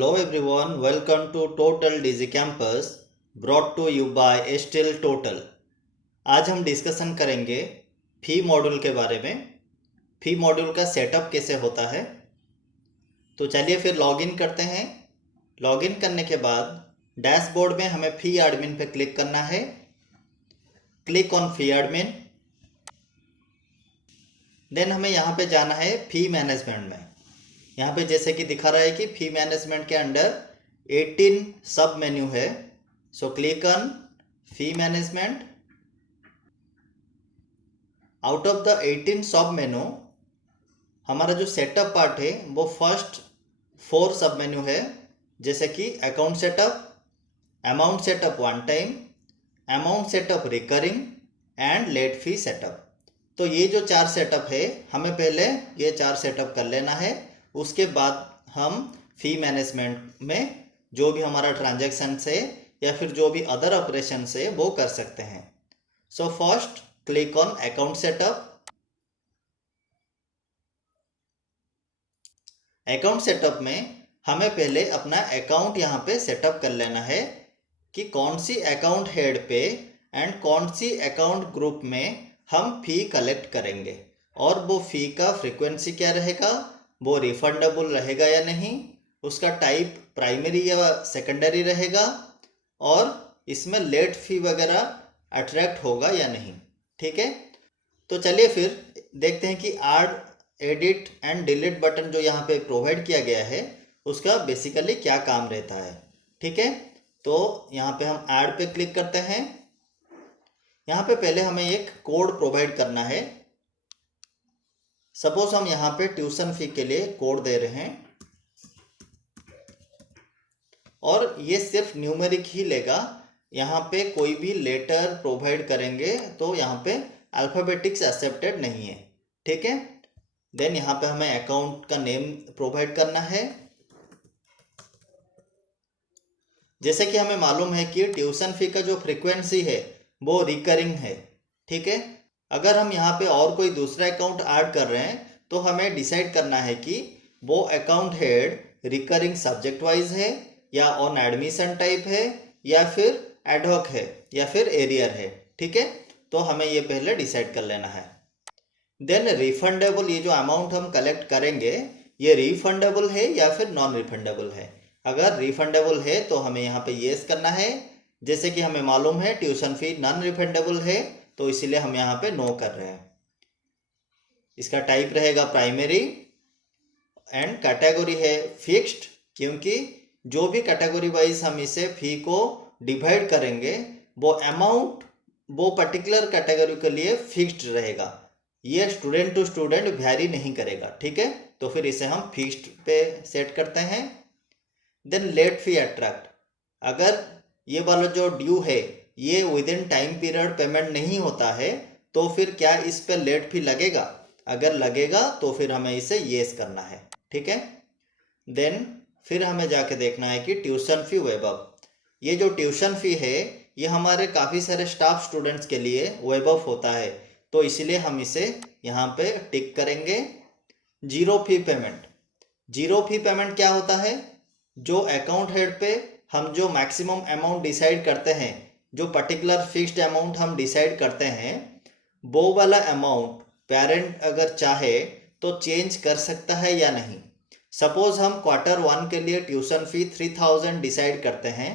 Hello everyone, welcome to Total Digi Campus brought to you by Still Total। आज हम discussion करेंगे फी module के बारे में। फी मॉड्यूल का सेटअप कैसे होता है। तो चलिए फिर लॉगिन करते हैं। लॉगिन करने के बाद डैशबोर्ड में हमें फी एडमिन पे क्लिक करना है। Click on fee admin. Then हमें यहाँ पे जाना है फी मैनेजमेंट में। यहाँ पे जैसे कि दिखा रहा है कि फी मैनेजमेंट के अंडर 18 सब मेन्यू है। So click on fee management. Out of the 18 सब मेन्यू हमारा जो सेटअप पार्ट है वो फर्स्ट 4 सब मेन्यू है, जैसे कि account setup, amount setup one time, amount setup recurring and late fee setup. तो ये जो 4 सेटअप है हमें पहले ये 4 सेटअप कर लेना है। उसके बाद हम फी मैनेजमेंट में जो भी हमारा ट्रांजैक्शन है या फिर जो भी अदर ऑपरेशन है वो कर सकते हैं। So first click on account setup. Account setup में हमें पहले अपना अकाउंट यहाँ पे सेटअप कर लेना है कि कौन सी अकाउंट हेड पे एंड कौन सी अकाउंट ग्रुप में हम फी कलेक्ट करेंगे और वो फी का फ्रीक्वेंसी क्या रहेगा, वो रिफंडेबल रहेगा या नहीं, उसका टाइप प्राइमरी या सेकेंडरी रहेगा और इसमें लेट फी वगैरह अट्रैक्ट होगा या नहीं। ठीक है, तो चलिए फिर देखते हैं कि add, edit and delete button जो यहाँ पे प्रोवाइड किया गया है उसका बेसिकली क्या काम रहता है। ठीक है, तो यहाँ पे हम ऐड पे क्लिक करते हैं। यहाँ पे पहले हमें एक कोड प्रोवाइड करना है। सपोज हम यहाँ पे ट्यूशन फी के लिए कोड दे रहे हैं और ये सिर्फ न्यूमेरिक ही लेगा। यहाँ पे कोई भी लेटर प्रोवाइड करेंगे तो यहाँ पे अल्फाबेटिक्स एक्सेप्टेड नहीं है। ठीक है, देन यहाँ पे हमें अकाउंट का नेम प्रोवाइड करना है। जैसे कि हमें मालूम है कि ट्यूशन फी का जो फ्रीक्वेंसी है वो रिकरिंग है। ठीक है, अगर हम यहाँ पे और कोई दूसरा अकाउंट ऐड कर रहे हैं तो हमें डिसाइड करना है कि वो account head recurring subject wise है या ऑन एडमिशन टाइप है या फिर एडहॉक है या फिर एरियर है। ठीक है, तो हमें ये पहले डिसाइड कर लेना है। देन रिफंडेबल, ये जो अमाउंट हम कलेक्ट करेंगे ये रिफंडेबल है या फिर नॉन रिफंडेबल है। अगर रिफंडेबल है तो हमें यहाँ पे येस करना है। जैसे कि हमें मालूम है ट्यूशन फी नॉन रिफंडेबल है तो इसीलिए हम यहाँ पे नो कर रहे हैं। इसका टाइप रहेगा प्राइमरी एंड कैटेगरी है फिक्स्ड, क्योंकि जो भी कैटेगरी वाइज हम इसे फी को डिवाइड करेंगे वो अमाउंट वो पर्टिकुलर कैटेगरी के लिए फिक्स्ड रहेगा, ये स्टूडेंट टू स्टूडेंट वेरी नहीं करेगा। ठीक है, तो फिर इसे हम फिक्स्ड पे सेट करते हैं। देन लेट फी अट्रैक्ट, अगर ये वाला जो ड्यू है ये with in time period payment नहीं होता है तो फिर क्या इस पे लेट फी लगेगा। अगर लगेगा तो फिर हमें इसे येस करना है। ठीक है, देन फिर हमें जाके देखना है कि ट्यूशन फी वेब अप, ये जो ट्यूशन फी है ये हमारे काफ़ी सारे स्टाफ स्टूडेंट्स के लिए वेब अप होता है तो इसलिए हम इसे यहाँ पे टिक करेंगे। Zero fee payment, zero fee payment क्या होता है, जो अकाउंट हेड पे हम जो मैक्सिमम अमाउंट डिसाइड करते हैं, जो पर्टिकुलर फिक्स्ड अमाउंट हम डिसाइड करते हैं वो वाला अमाउंट पेरेंट अगर चाहे तो चेंज कर सकता है या नहीं। सपोज हम Q1 के लिए ट्यूशन फी 3000 डिसाइड करते हैं।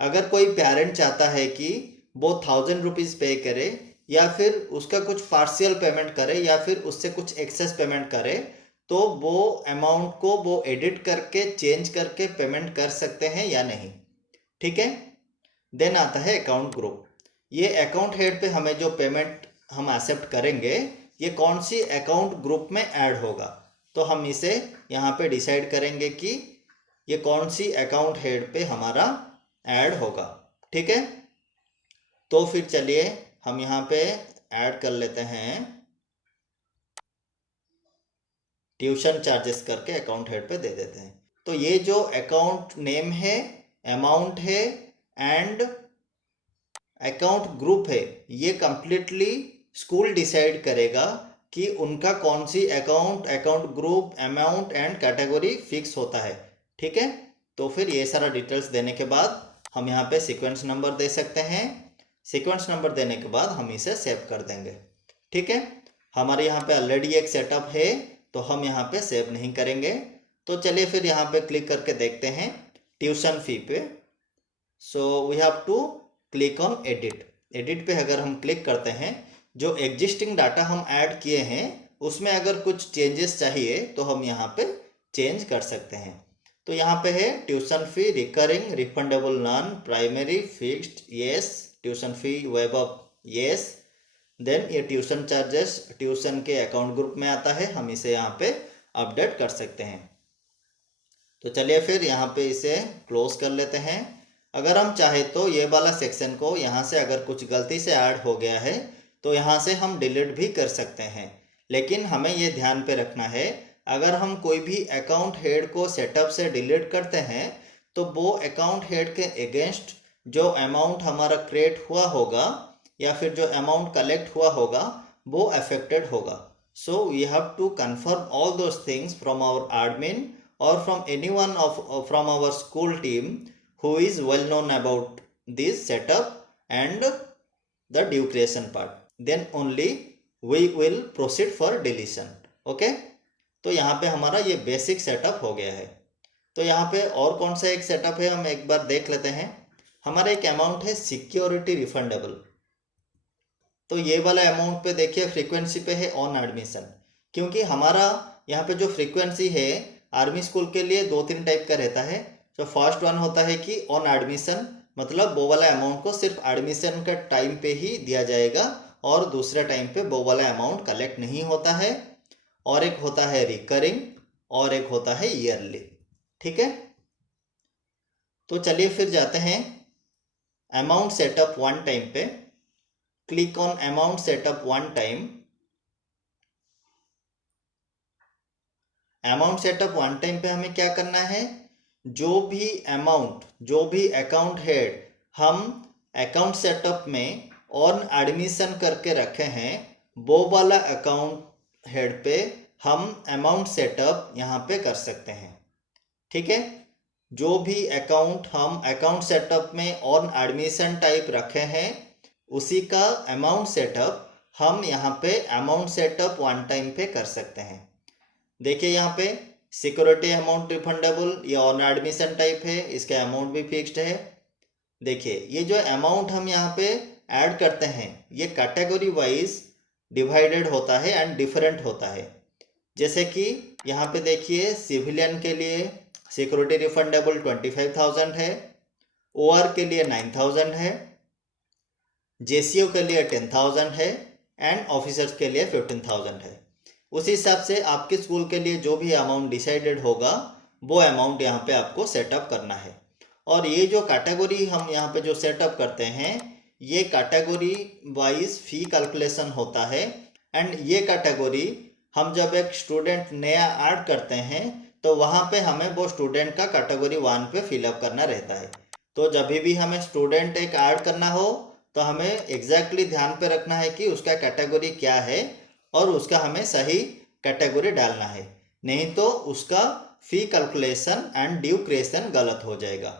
अगर कोई पेरेंट चाहता है कि वो 1000 रुपीज़ पे करे या फिर उसका कुछ पार्शियल पेमेंट करे या फिर उससे कुछ एक्सेस पेमेंट करे तो वो अमाउंट को वो एडिट करके चेंज करके पेमेंट कर सकते हैं या नहीं। ठीक है, देन आता है अकाउंट ग्रुप। ये अकाउंट हेड पे हमें जो पेमेंट हम एक्सेप्ट करेंगे ये कौन सी अकाउंट ग्रुप में ऐड होगा, तो हम इसे यहाँ पे डिसाइड करेंगे कि ये कौन सी अकाउंट हेड पे हमारा ऐड होगा। ठीक है, तो फिर चलिए हम यहाँ पे ऐड कर लेते हैं ट्यूशन चार्जेस करके अकाउंट हेड पे दे देते हैं। तो ये जो अकाउंट नेम है, अमाउंट है एंड अकाउंट ग्रुप है ये कंप्लीटली स्कूल डिसाइड करेगा कि उनका कौन सी account group amount and category fix होता है। ठीक है, तो फिर ये सारा डिटेल्स देने के बाद हम यहाँ पे सीक्वेंस नंबर दे सकते हैं। सीक्वेंस नंबर देने के बाद हम इसे सेव कर देंगे। ठीक है, हमारे यहाँ पे ऑलरेडी एक सेटअप है तो हम यहाँ पे सेव नहीं करेंगे। तो चलिए फिर यहाँ पे क्लिक करके देखते हैं ट्यूशन फी पे। So we have to click on edit. Edit पे अगर हम क्लिक करते हैं, जो एग्जिस्टिंग डाटा हम ऐड किए हैं उसमें अगर कुछ चेंजेस चाहिए तो हम यहाँ पे चेंज कर सकते हैं। तो यहाँ पे है tuition fee recurring refundable non primary fixed yes, tuition fee waive off yes. Then ये ट्यूशन चार्जेस ट्यूशन के अकाउंट ग्रुप में आता है, हम इसे यहाँ पे अपडेट कर सकते हैं। तो चलिए फिर यहाँ पे इसे क्लोज कर लेते हैं। अगर हम चाहे तो ये वाला सेक्शन को यहाँ से अगर कुछ गलती से ऐड हो गया है तो यहाँ से हम डिलीट भी कर सकते हैं। लेकिन हमें ये ध्यान पे रखना है, अगर हम कोई भी अकाउंट हेड को सेटअप से डिलीट करते हैं तो वो अकाउंट हेड के अगेंस्ट जो अमाउंट हमारा क्रिएट हुआ होगा या फिर जो अमाउंट कलेक्ट हुआ होगा वो अफेक्टेड होगा। So we have to confirm all those things from our admin or from anyone from our school team who is well known about this setup and the due creation part, then only we will proceed for deletion. Okay, तो यहाँ पे हमारा ये basic setup हो गया है। तो यहाँ पे और कौन सा एक सेटअप है हम एक बार देख लेते हैं। हमारा एक अमाउंट है सिक्योरिटी रिफंडेबल। तो ये वाला अमाउंट पे देखिए फ्रीक्वेंसी पे है ऑन एडमिशन, क्योंकि हमारा यहाँ पे जो फ्रीक्वेंसी है आर्मी स्कूल के लिए 2-3 टाइप का रहता है। तो फर्स्ट वन होता है कि ऑन एडमिशन, मतलब वो वाला अमाउंट को सिर्फ एडमिशन के टाइम पे ही दिया जाएगा और दूसरे टाइम पे वो वाला अमाउंट कलेक्ट नहीं होता है। और एक होता है रिकरिंग और एक होता है ईयरली। ठीक है, तो चलिए फिर जाते हैं अमाउंट सेटअप वन टाइम पे। Click on amount setup one time. Amount setup one time पे हमें क्या करना है, जो भी अमाउंट जो भी अकाउंट हेड हम अकाउंट सेटअप में ऑन एडमिशन करके रखे हैं वो वाला अकाउंट हेड पे हम अमाउंट सेटअप यहाँ पे कर सकते हैं। ठीक है, जो भी अकाउंट हम अकाउंट सेटअप में ऑन एडमिशन टाइप रखे हैं उसी का अमाउंट सेटअप हम यहाँ पे अमाउंट सेटअप वन टाइम पे कर सकते हैं। देखिए यहाँ पे सिक्योरिटी अमाउंट रिफंडेबल, ये ऑन एडमिशन टाइप है, इसका अमाउंट भी फिक्स्ड है। देखिए ये जो अमाउंट हम यहाँ पे ऐड करते हैं ये कैटेगरी वाइज डिवाइडेड होता है एंड डिफरेंट होता है। जैसे कि यहाँ पे देखिए सिविलियन के लिए सिक्योरिटी रिफंडेबल 25,000 है, ओआर के लिए 9,000 है, जेसीओ के लिए 10,000 है एंड ऑफिसर्स के लिए 15,000 है। उस हिसाब से आपके स्कूल के लिए जो भी अमाउंट डिसाइडेड होगा वो अमाउंट यहाँ पे आपको सेटअप करना है। और ये जो कैटेगरी हम यहाँ पे जो सेटअप करते हैं ये कैटेगरी वाइज फी कैलकुलेशन होता है। एंड ये कैटेगरी हम जब एक स्टूडेंट नया ऐड करते हैं तो वहाँ पे हमें वो स्टूडेंट का कैटेगरी 1 पे फिलअप करना रहता है। तो जब भी हमें स्टूडेंट एक ऐड करना हो तो हमें एग्जैक्टली ध्यान पे रखना है कि उसका कैटेगरी क्या है और उसका हमें सही कैटेगरी डालना है, नहीं तो उसका फी कैलकुलेशन एंड ड्यू क्रिएशन गलत हो जाएगा।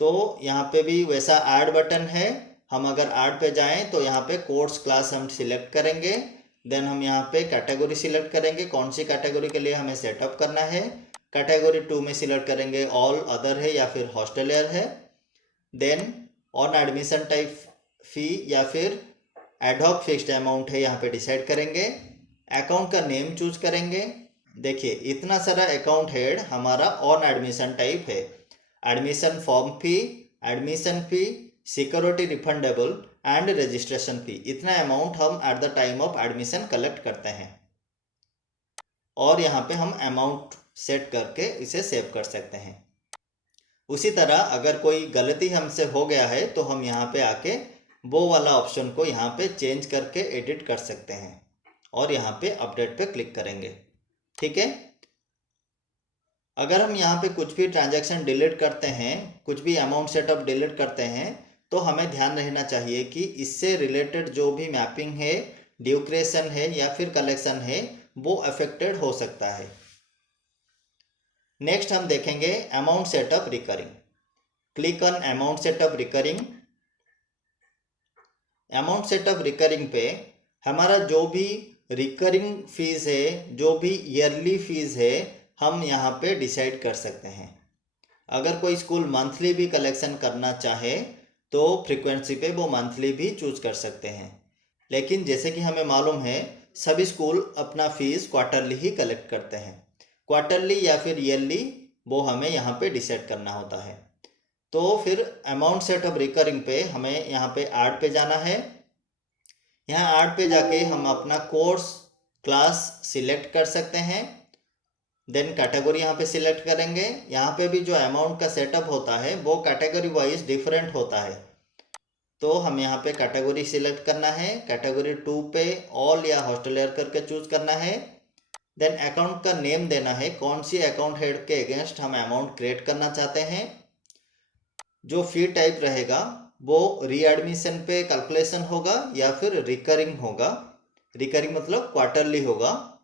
तो यहाँ पे भी वैसा ऐड बटन है, हम अगर ऐड पे जाएं तो यहाँ पे कोर्स क्लास हम सिलेक्ट करेंगे। देन हम यहाँ पे कैटेगरी सिलेक्ट करेंगे, कौन सी कैटेगरी के लिए हमें सेटअप करना है। कैटेगरी 2 में सिलेक्ट करेंगे ऑल अदर है या फिर हॉस्टलियर है। देन ऑन एडमिशन टाइप फी या फिर एडहॉक फिक्स्ड अमाउंट है यहाँ पे डिसाइड करेंगे। अकाउंट का नेम चूज करेंगे। देखिए इतना सारा अकाउंट हेड हमारा ऑन एडमिशन टाइप है। Admission form fee, admission fee, security refundable and registration fee, इतना अमाउंट हम at the time of admission collect करते हैं और यहाँ पे हम अमाउंट सेट करके इसे सेव कर सकते हैं। उसी तरह अगर कोई गलती हमसे हो गया है तो हम यहाँ पे आके वो वाला ऑप्शन को यहाँ पे चेंज करके एडिट कर सकते हैं और यहाँ पे अपडेट पे क्लिक करेंगे। ठीक है, अगर हम यहाँ पे कुछ भी ट्रांजैक्शन डिलीट करते हैं, कुछ भी अमाउंट सेटअप डिलीट करते हैं तो हमें ध्यान रहना चाहिए कि इससे रिलेटेड जो भी मैपिंग है, ड्यू क्रिएशन है या फिर कलेक्शन है वो अफेक्टेड हो सकता है। नेक्स्ट हम देखेंगे amount setup recurring. Click on amount setup recurring. Amount setup recurring पे हमारा जो भी रिकरिंग फीस है, जो भी ईयरली फीस है, हम यहाँ पे डिसाइड कर सकते हैं। अगर कोई स्कूल मंथली भी कलेक्शन करना चाहे तो फ्रीक्वेंसी पे वो मंथली भी चूज कर सकते हैं, लेकिन जैसे कि हमें मालूम है सभी स्कूल अपना फीस क्वार्टरली ही कलेक्ट करते हैं। क्वार्टरली या फिर ईयरली वो हमें यहाँ पे डिसाइड करना होता है। तो फिर अमाउंट सेटअप रिकरिंग पे हमें यहाँ पे ऐड पे जाना है। यहाँ ऐड पे जाके हम अपना कोर्स क्लास सिलेक्ट कर सकते हैं। देन कैटेगरी यहाँ पे सिलेक्ट करेंगे। यहाँ पे भी जो अमाउंट का सेटअप होता है वो कैटेगरी वाइज डिफरेंट होता है, तो हम यहाँ पे कैटेगरी सिलेक्ट करना है। कैटेगरी 2 पे ऑल या हॉस्टलियर करके चूज करना है। देन अकाउंट का नेम देना है, कौन सी अकाउंट हेड के अगेंस्ट हम अमाउंट क्रिएट करना चाहते हैं। जो फी टाइप रहेगा वो रीएडमिशन पे कैलकुलेशन होगा या फिर रिकरिंग होगा। रिकरिंग मतलब क्वार्टरली होगा।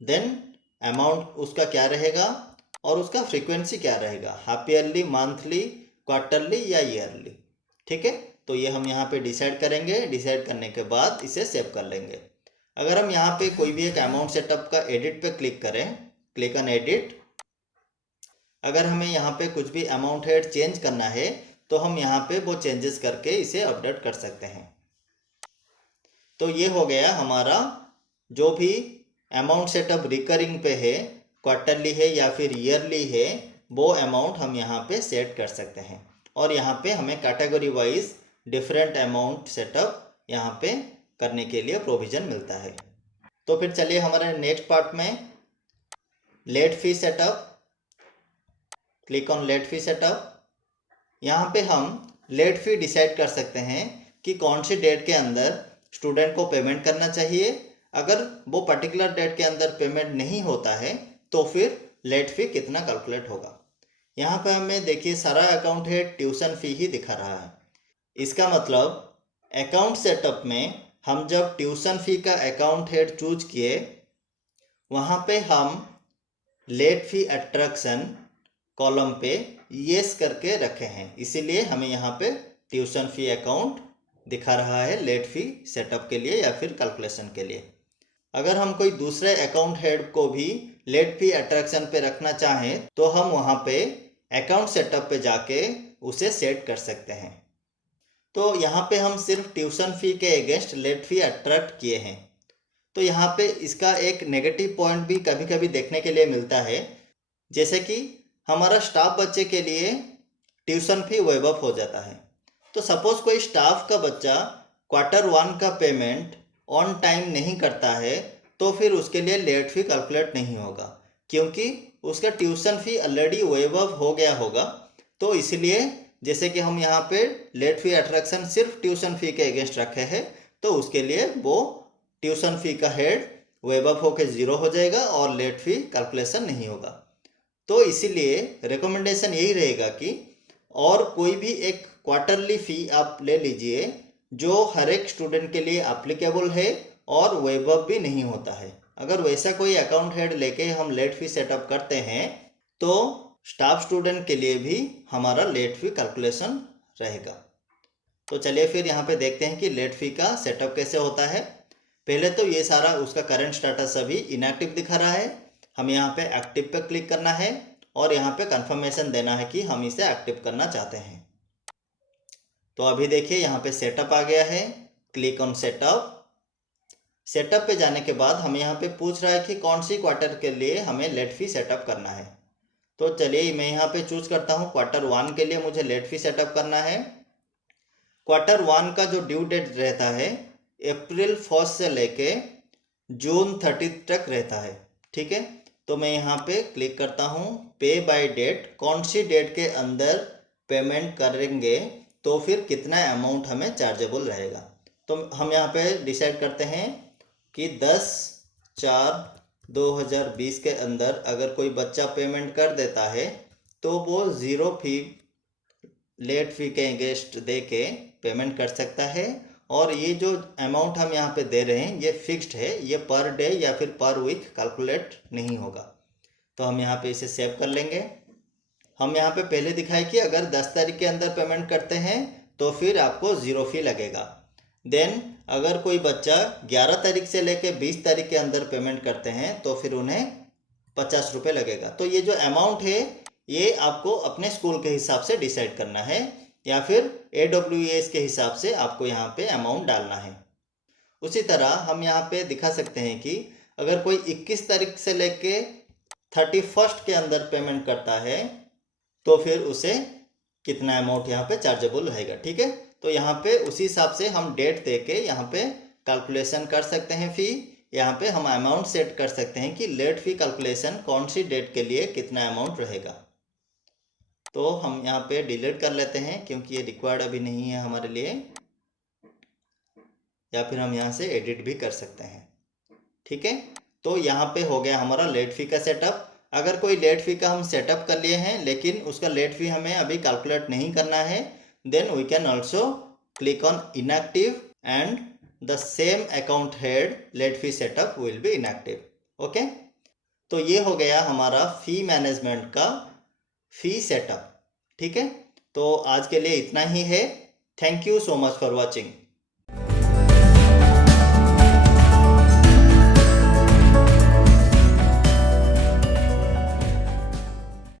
देन अमाउंट उसका क्या रहेगा और उसका फ्रीक्वेंसी क्या रहेगा, हाफ ईयरली, मंथली, क्वार्टरली या ईयरली। ठीक है, तो ये हम यहाँ पे डिसाइड करेंगे। डिसाइड करने के बाद इसे सेव कर लेंगे। अगर हम यहाँ पे कोई भी एक अमाउंट सेटअप का एडिट पे क्लिक करें, क्लिक ऑन एडिट। अगर हमें यहाँ पे कुछ भी अमाउंट हेड चेंज करना है तो हम यहाँ पे वो चेंजेस करके इसे अपडेट कर सकते हैं। तो ये हो गया हमारा जो भी अमाउंट सेटअप रिकरिंग पे है, क्वार्टरली है या फिर ईयरली है, वो अमाउंट हम यहाँ पे सेट कर सकते हैं। और यहाँ पे हमें category wise different amount setup यहाँ पे करने के लिए प्रोविज़न मिलता है। तो फिर चलिए हमारे नेक्स्ट पार्ट में late fee setup. Click on late fee setup. यहाँ पे हम लेट फी डिसाइड कर सकते हैं कि कौन सी डेट के अंदर स्टूडेंट को पेमेंट करना चाहिए। अगर वो पर्टिकुलर डेट के अंदर पेमेंट नहीं होता है तो फिर लेट फी कितना कैलकुलेट होगा। यहाँ पे हमें देखिए सारा अकाउंट है ट्यूशन फी ही दिखा रहा है। इसका मतलब अकाउंट सेटअप में हम जब ट्यूशन फी का अकाउंट हेड चूज किए, वहाँ पे हम लेट फी अट्रैक्शन कॉलम पे येस करके रखे हैं, इसीलिए हमें यहाँ पे ट्यूशन फी अकाउंट दिखा रहा है लेट फी सेटअप के लिए या फिर कैलकुलेशन के लिए। अगर हम कोई दूसरे अकाउंट हेड को भी लेट फी अट्रैक्शन पे रखना चाहें तो हम वहाँ पे अकाउंट सेटअप पे जाके उसे सेट कर सकते हैं। तो यहाँ पे हम सिर्फ ट्यूशन फी के अगेंस्ट लेट फी अट्रैक्ट किए हैं। तो यहाँ पे इसका एक नेगेटिव पॉइंट भी कभी कभी देखने के लिए मिलता है, जैसे कि हमारा स्टाफ बच्चे के लिए ट्यूशन फी वेव ऑफ हो जाता है। तो सपोज कोई स्टाफ का बच्चा Q1 का पेमेंट ऑन टाइम नहीं करता है तो फिर उसके लिए लेट फी कैलकुलेट नहीं होगा, क्योंकि उसका tuition fee already wave of हो गया होगा। तो इसलिए जैसे कि हम यहाँ पे लेट फी अट्रैक्शन सिर्फ ट्यूशन फी के अगेंस्ट रखे हैं, तो उसके लिए वो ट्यूशन फी का हेड वेव ऑफ होकर 0 हो जाएगा और लेट फी कैलकुलेशन नहीं होगा। तो इसीलिए रिकमेंडेशन यही रहेगा कि और कोई भी एक क्वार्टरली फ़ी आप ले लीजिए जो हर एक स्टूडेंट के लिए एप्लीकेबल है और वेव ऑफ भी नहीं होता है। अगर वैसा कोई अकाउंट हेड लेके हम लेट फी सेटअप करते हैं तो स्टाफ स्टूडेंट के लिए भी हमारा लेट फी कैलकुलेशन रहेगा। तो चलिए फिर यहाँ पे देखते हैं कि लेट फी का सेटअप कैसे होता है। पहले तो ये सारा उसका करंट स्टेटस अभी इनएक्टिव दिखा रहा है। हम यहाँ पे एक्टिव पे क्लिक करना है और यहाँ पे कंफर्मेशन देना है कि हम इसे एक्टिव करना चाहते हैं। तो अभी देखिए यहाँ पे सेटअप आ गया है। Click on setup. सेटअप पे जाने के बाद हमें यहाँ पे पूछ रहा है कि कौन सी क्वार्टर के लिए हमें लेट फी सेटअप करना है। तो चलिए मैं यहाँ पे चूज करता हूँ Q1 के लिए मुझे लेट फी सेटअप करना है। Q1 का जो ड्यू डेट रहता है अप्रैल 1 से लेके जून 30 तक रहता है। ठीक है, तो मैं यहाँ पे क्लिक करता हूँ पे बाय डेट, कौन सी डेट के अंदर पेमेंट करेंगे तो फिर कितना अमाउंट हमें चार्जेबल रहेगा। तो हम यहाँ पे डिसाइड करते हैं कि 10/4/2020 के अंदर अगर कोई बच्चा पेमेंट कर देता है तो वो 0 फी लेट फी के अगेंस्ट दे के पेमेंट कर सकता है। और ये जो अमाउंट हम यहाँ पे दे रहे हैं ये फिक्स्ड है, ये पर डे या फिर पर वीक कैलकुलेट नहीं होगा। तो हम यहाँ पे इसे सेव कर लेंगे। हम यहाँ पे पहले दिखाए कि अगर 10 तारीख के अंदर पेमेंट करते हैं तो फिर आपको 0 फी लगेगा। देन अगर कोई बच्चा 11 तारीख से लेके 20 तारीख के अंदर पेमेंट करते हैं तो फिर उन्हें 50 रुपये लगेगा। तो ये जो अमाउंट है ये आपको अपने स्कूल के हिसाब से डिसाइड करना है या फिर AWS के हिसाब से आपको यहाँ पे अमाउंट डालना है। उसी तरह हम यहाँ पे दिखा सकते हैं कि अगर कोई 21 तारीख से लेके 31 के अंदर पेमेंट करता है तो फिर उसे कितना अमाउंट यहाँ पे चार्जेबल रहेगा। ठीक है, तो यहाँ पे उसी हिसाब से हम डेट दे के यहाँ पे कैलकुलेशन कर सकते हैं फ़ी। यहाँ पे हम अमाउंट सेट कर सकते हैं कि लेट फ़ी कैलकुलेशन कौन सी डेट के लिए कितना अमाउंट रहेगा। तो हम यहाँ पे डिलीट कर लेते हैं क्योंकि ये रिक्वायर्ड अभी नहीं है हमारे लिए, या फिर हम यहाँ से एडिट भी कर सकते हैं। ठीक है, तो यहाँ पे हो गया हमारा लेट फ़ी का सेटअप। अगर कोई लेट फ़ी का हम सेटअप कर लिए हैं लेकिन उसका लेट फ़ी हमें अभी कैलकुलेट नहीं करना है, then we can also click on inactive and the same account head late fee setup will be inactive. Okay, तो ये हो गया हमारा फ़ी मैनेजमेंट का फ़ी सेटअप। ठीक है, तो आज के लिए इतना ही है। Thank you so much for watching.